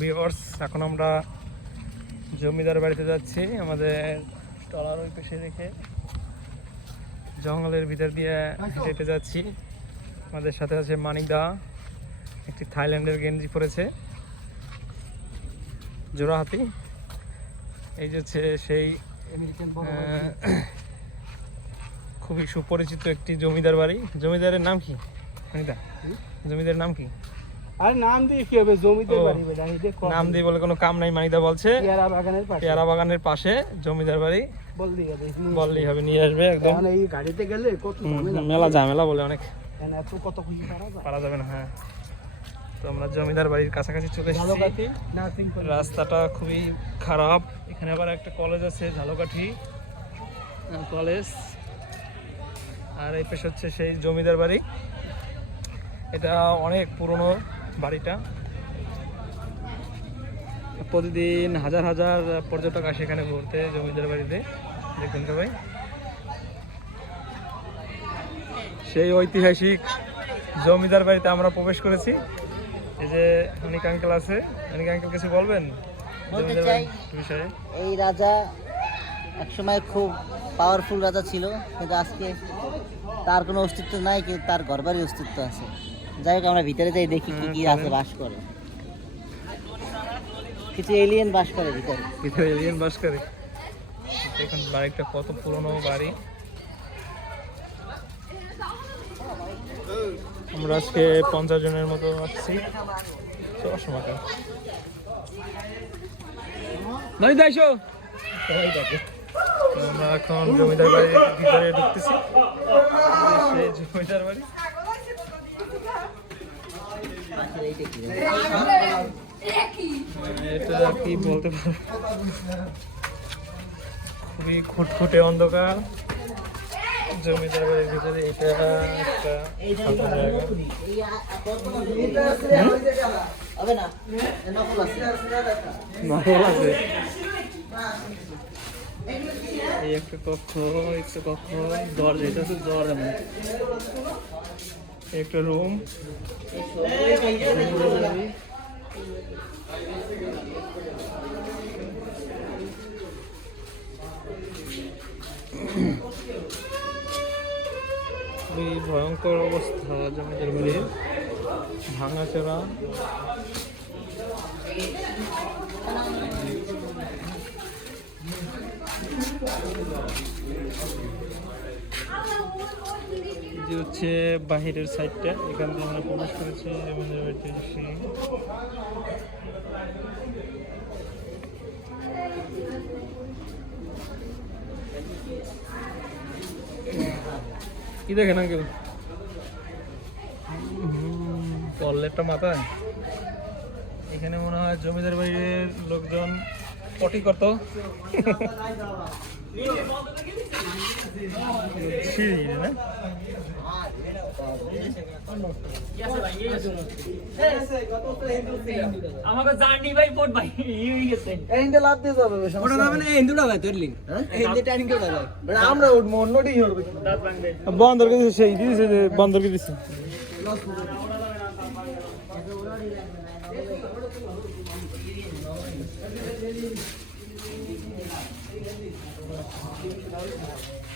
Viewers, এখন আমরা জমিদার বাড়িতে যাচ্ছি। আমাদের ট্রলার ওই পাশে রেখে জঙ্গলের ভিতর দিয়ে হেঁটে যাচ্ছি। আমাদের সাথে আছে মানিক দা, একটি থাইল্যান্ডের গেঞ্জি পরেছে, জোড়া হাতি। এই যে সেই খুবই সুপরিচিত একটি জমিদার বাড়ি। জমিদারের নাম কি মানিক দা? জমিদারের নাম কি? আর নাম দিয়ে কি হবে, জমিদার বাড়ি বেটা, এই দেখো নাম দিয়ে বলে কোনো কাম নাই। মানিদা বলছে পেয়ারা বাগানের পাশে জমিদার বাড়ি, বললেই হবে, নিয়ে আসবে একদম। এই গাড়িতে গেলে কত মেলা ঝামেলা বলে অনেক, এত কত খুশি পারা যাবে না। হ্যাঁ, তো আমরা জমিদার বাড়ির কাছাকাছি চলে এসেছি। রাস্তাটা খুবই খারাপ। এখানে আবার একটা কলেজ আছে, ঝালকাঠি কলেজ। আর এই পেশ হচ্ছে সেই জমিদার বাড়ি। এটা অনেক পুরনো বাড়িটা। প্রতিদিন হাজার হাজার পর্যটক আসে এখানে ঘুরতে, জমিদার বাড়িতে। দেখুন সবাই, সেই ঐতিহাসিক জমিদার বাড়িতে আমরা প্রবেশ করেছি। এই যে অনিক আঙ্কেল আছে, অনিক আঙ্কেল কিছু বলবেন জমিদার বাড়ির বিষয়ে? এই রাজা একসময় খুব পাওয়ারফুল রাজা ছিল, কিন্তু আজকে তার কোনো অস্তিত্ব নাই, কিন্তু তার ঘরবাড়ির অস্তিত্ব আছে। যাই হোক, আমরা ভিতরে যাই, দেখি কি কি আছে বাস করে। কিছু এলিয়েন বাস করে ভিতরে। এলিয়েন বাস করে। দেখুন বাড়িটা কত পুরনো বাড়ি। আমরা আজকে 50 জনের মতো আসছি। আমরা এখন জমিদার বাড়ির ভিতরে ঢুকতেছি। সেই জমিদার বাড়ি। এটা কি বলতে পারবো, খুবই খুটখুটে অন্ধকার জমিদার বাড়ির ভিতরে। এটা একটা এই একটা কক্ষ, দরজা, এটা হচ্ছে দরজা, একটা রুম। খুবই ভয়ঙ্কর অবস্থা জমিদার বাড়ির, ভাঙাচোরা। যে হচ্ছে বাহিরের সাইডটা, এখান থেকে আমরা প্রবেশ করেছি জমিদার বাড়িতে এসে। কি দেখেন আঙ্কেল? টয়লেটটা মাথায়। এখানে মনে হয় জমিদার বাড়ির লোকজন পটি করতো। সিঁড়ি না? আমাকে জানি ভাই পট ভাই এই গেছে এন্ডে লাভ দিয়ে যাবে ওটা না, মানে এন্ডুটা ভাই তোরলি হ্যাঁ, এন্ডে টাইমিং কে দাও মানে আমরা অন্যটি হবে দাঁত ভাঙবে। বন্দর কে দিছে, সেই দিছে যে বন্দর কে দিছে।